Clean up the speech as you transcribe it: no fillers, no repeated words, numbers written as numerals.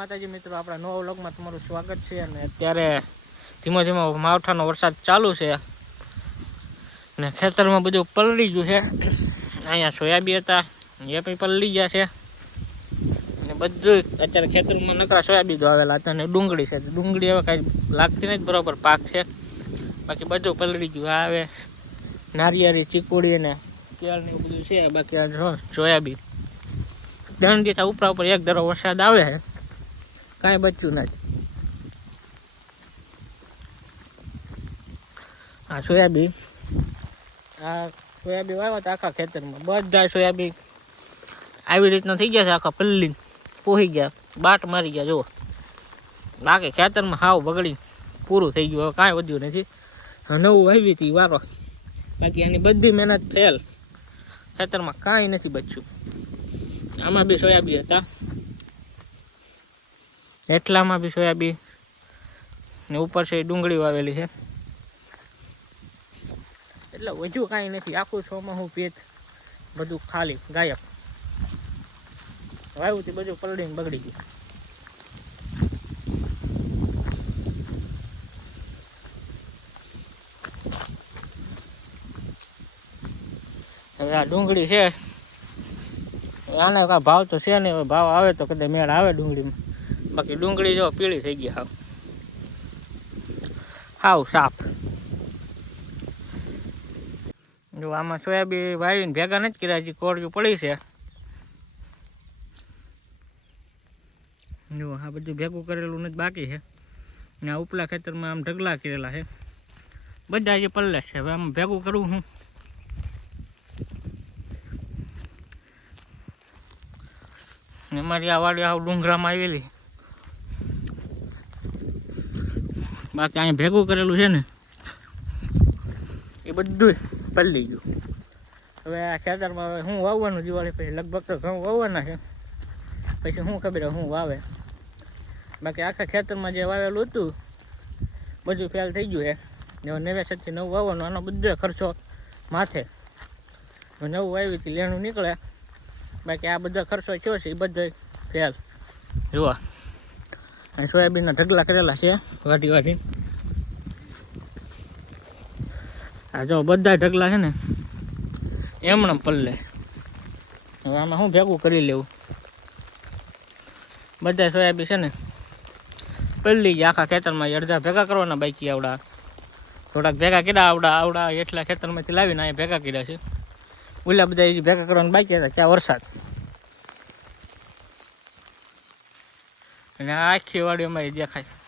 માતાજી મિત્રો, આપણા નવા વ્લોગમાં તમારું સ્વાગત છે। અને અત્યારે ધીમો ધીમો માવઠાનો વરસાદ ચાલુ છે ને ખેતરમાં બધું પલળી ગયું છે। અહીંયા સોયાબીન હતા એ પણ પલળી ગયા છે ને બધું અત્યારે ખેતરમાં નકરા સોયાબીન આવેલા હતા ને ડુંગળી છે। ડુંગળી હવે કાંઈ લાગતી નથી, બરાબર પાક છે, બાકી બધું પલળી ગયું। આવે નારિયેળી, ચીકુડી ને કેળ ને એવું બધું છે। બાકી આ સોયાબીન 3 દિવસ ઉપરા ઉપર એક ધારો વરસાદ આવે છે, કાંઈ બચ્યું નથી। આ સોયાબીન વાવ્યા હતા આખા ખેતરમાં, બધા સોયાબીન આવી રીતના થઈ ગયા છે, આખા પલ્લી પોહી ગયા, બાટ મારી ગયા। જુઓ, બાકી ખેતરમાં હાવ બગડી પૂરું થઈ ગયું, હવે કાંઈ વધ્યું નથી। નવું વાવી હતી વારો, બાકી આની બધી મહેનત ફેલ, ખેતરમાં કાંઈ નથી બચ્યું। આમાં બી સોયાબીન હતા, એટલામાં બી સોયાબીન ને ઉપર છે ડુંગળી વાવેલી છે, એટલે વધુ કાંઈ નથી। આખું છોમાં હું પેટ બધું ખાલી ગાયબ, વાવ્યું થી બધું પલળીને બગડી ગયું। હવે આ ડુંગળી છે, આને કાંઈ ભાવ તો છે નહીં, હવે ભાવ આવે તો કદાચ મેળ આવે ડુંગળીમાં, બાકી ડુંગળી જો પીળી થઈ ગઈ હાવ સાફ। જો આમાં સોયાબીન વાવીને ભેગા નથી કર્યા, હજી કોળિયું પડી છે। જો આ બધું ભેગું કરેલું નથી, બાકી છે ને આ ઉપલા ખેતરમાં આમ ઢગલા કરેલા છે, બધા હજી પલ્લે છે। હવે આમ ભેગું કરવું હું, અમારી આ વાડી આવું ડુંગરામાં આવેલી, બાકી અહીંયા ભેગું કરેલું છે ને એ બધું પલળી ગયું। હવે આ ખેતરમાં હવે હું વાવવાનું, દિવાળી પછી લગભગ તો ઘઉં વાવવાના છે, પછી શું ખબર હું વાવે, બાકી આખા ખેતરમાં જે વાવેલું હતું બધું ફેલ થઈ ગયું છે। હવે નવેસરથી નવું વાવવાનું, આનો બધો ખર્ચો માથે, નવું વાવી હતી લેણું નીકળે, બાકી આ બધો ખર્ચો થયો છે એ બધો ફેલ। જુઓ અહીં સોયાબીનના ઢગલા કરેલા છે વાટી વાટી, આ જો બધા ઢગલા છે ને એમણે પલ્લે। હવે આમાં શું ભેગું કરી લેવું, બધા સોયાબીન છે ને પલળી ગયા આખા ખેતરમાં, અડધા ભેગા કરવાના બાકી, આવડા થોડાક ભેગા કર્યા, આવડા એટલા ખેતરમાંથી લાવીને અહીંયા ભેગા કર્યા છે। ઓલા બધા ભેગા કરવાના બાકી હતા ત્યાં વરસાદ, અને આખી વાડીઓમાં દેખાય।